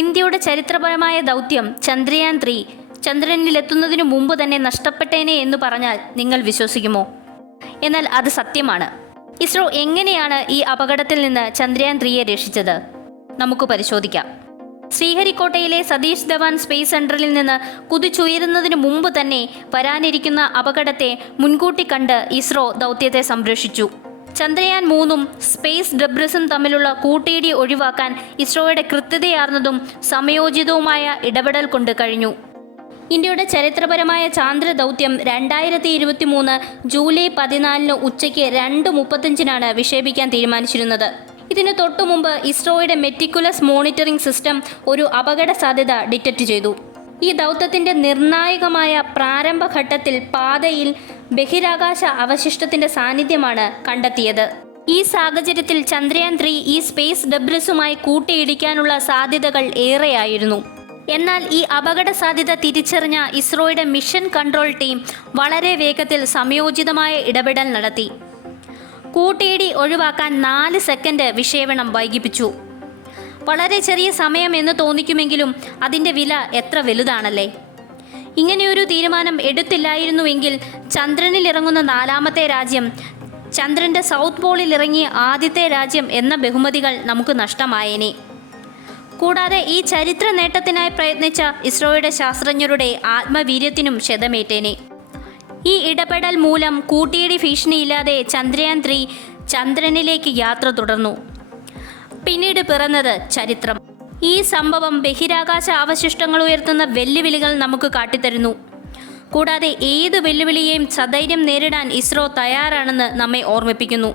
ഇന്ത്യയുടെ ചരിത്രപരമായ ദൗത്യം ചന്ദ്രയാൻ 3 ചന്ദ്രനിലെത്തുന്നതിനു മുമ്പ് തന്നെ നഷ്ടപ്പെട്ടേനെ എന്ന് പറഞ്ഞാൽ നിങ്ങൾ വിശ്വസിക്കുമോ? എന്നാൽ അത് സത്യമാണ്. ഇസ്രോ എങ്ങനെയാണ് ഈ അപകടത്തിൽ നിന്ന് ചന്ദ്രയാൻ 3യെ രക്ഷിച്ചത്? നമുക്ക് പരിശോധിക്കാം. ശ്രീഹരിക്കോട്ടയിലെ സതീഷ് ധവാൻ സ്പേസ് സെന്ററിൽ നിന്ന് കുതിച്ചുയരുന്നതിന് മുമ്പ് തന്നെ വരാനിരിക്കുന്ന അപകടത്തെ മുൻകൂട്ടി കണ്ട് ഇസ്രോ ദൗത്യത്തെ സംരക്ഷിച്ചു. ചന്ദ്രയാൻ 3ഉം സ്പേസ് ഡെബ്രിസും തമ്മിലുള്ള കൂട്ടിയിടി ഒഴിവാക്കാൻ ഇസ്രോയുടെ കൃത്യതയാർന്നതും സമയോചിതവുമായ ഇടപെടൽ കൊണ്ട് കഴിഞ്ഞു. ഇന്ത്യയുടെ ചരിത്രപരമായ ചാന്ദ്ര ദൗത്യം 2023 ജൂലൈ 14 ഉച്ചയ്ക്ക് 2:35 വിക്ഷേപിക്കാൻ തീരുമാനിച്ചിരുന്നത്. ഇതിന് തൊട്ടുമുമ്പ് ഇസ്രോയുടെ മെറ്റിക്കുലസ് മോണിറ്ററിംഗ് സിസ്റ്റം ഒരു അപകട സാധ്യത ഡിറ്റക്ട് ചെയ്തു. ഈ ദൗത്യത്തിന്റെ നിർണായകമായ പ്രാരംഭഘട്ടത്തിൽ പാതയിൽ ബഹിരാകാശ അവശിഷ്ടത്തിന്റെ സാന്നിധ്യമാണ് കണ്ടെത്തിയത്. ഈ സാഹചര്യത്തിൽ ചന്ദ്രയാൻ 3 ഈ സ്പേസ് ഡെബ്രിസുമായി കൂട്ടിയിടിക്കാനുള്ള സാധ്യതകൾ ഏറെയായിരുന്നു. എന്നാൽ ഈ അപകട സാധ്യത തിരിച്ചറിഞ്ഞ ഇസ്രോയുടെ മിഷൻ കൺട്രോൾ ടീം വളരെ വേഗത്തിൽ സമയോചിതമായ ഇടപെടൽ നടത്തി. കൂട്ടിയിടി ഒഴിവാക്കാൻ 4 സെക്കൻഡ് വിക്ഷേപണം വൈകിപ്പിച്ചു. വളരെ ചെറിയ സമയം എന്ന് തോന്നിക്കുമെങ്കിലും അതിൻ്റെ വില എത്ര വലുതാണല്ലേ. ഇങ്ങനെയൊരു തീരുമാനം എടുത്തില്ലായിരുന്നുവെങ്കിൽ ചന്ദ്രനിൽ ഇറങ്ങുന്ന 4ാമത്തെ രാജ്യം, ചന്ദ്രൻ്റെ സൗത്ത് പോളിൽ ഇറങ്ങിയ ആദ്യത്തെ രാജ്യം എന്ന ബഹുമതികൾ നമുക്ക് നഷ്ടമായേനെ. കൂടാതെ ഈ ചരിത്ര നേട്ടത്തിനായി പ്രയത്നിച്ച ഇസ്രോയുടെ ശാസ്ത്രജ്ഞരുടെ ആത്മവീര്യത്തിനും ക്ഷതമേറ്റേനെ. ഈ ഇടപെടൽ മൂലം കൂട്ടിയിടി ഭീഷണിയില്ലാതെ ചന്ദ്രയാൻ 3 ചന്ദ്രനിലേക്ക് യാത്ര തുടർന്നു. പിന്നീട് പിറന്നത് ചരിത്രം. ഈ സംഭവം ബഹിരാകാശ അവശിഷ്ടങ്ങൾ ഉയർത്തുന്ന വെല്ലുവിളികൾ നമുക്ക് കാട്ടിത്തരുന്നു. കൂടാതെ ഏത് വെല്ലുവിളിയെയും സധൈര്യം നേരിടാൻ ഇസ്രോ തയ്യാറാണെന്ന് നമ്മെ ഓർമ്മിപ്പിക്കുന്നു.